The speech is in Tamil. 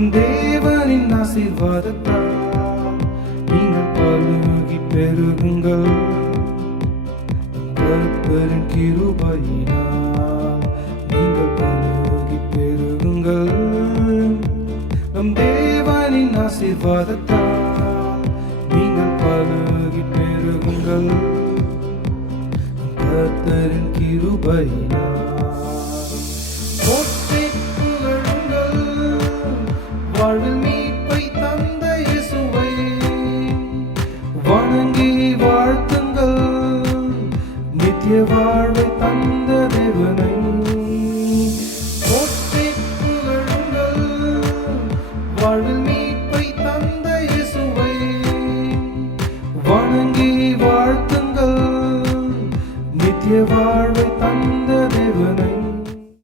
நம் தேவனின் ஆசீர்வாதத்தால் நீங்கள் பலுகி பெருகுங்கள். கர்த்தரின் கிருபையினால் நீங்கள் பலுகி பெருகுங்கள். நம் தேவனின் ஆசீர்வாதத்தால் நீங்கள் பலுகி பெருகுங்கள். கர்த்தரின் கிருபையினால் வாழ்வில் மீட்பை தந்த இயேசுவை வணங்கி வாழ்த்துங்கள். நித்திய வாழ்வை தந்த தேவனை போற்றிப் புகழுங்கள். வாழ்வில் மீட்பை தந்த இயேசுவை வணங்கி வாழ்த்துங்கள். நித்திய வாழ்வை தந்த தேவனை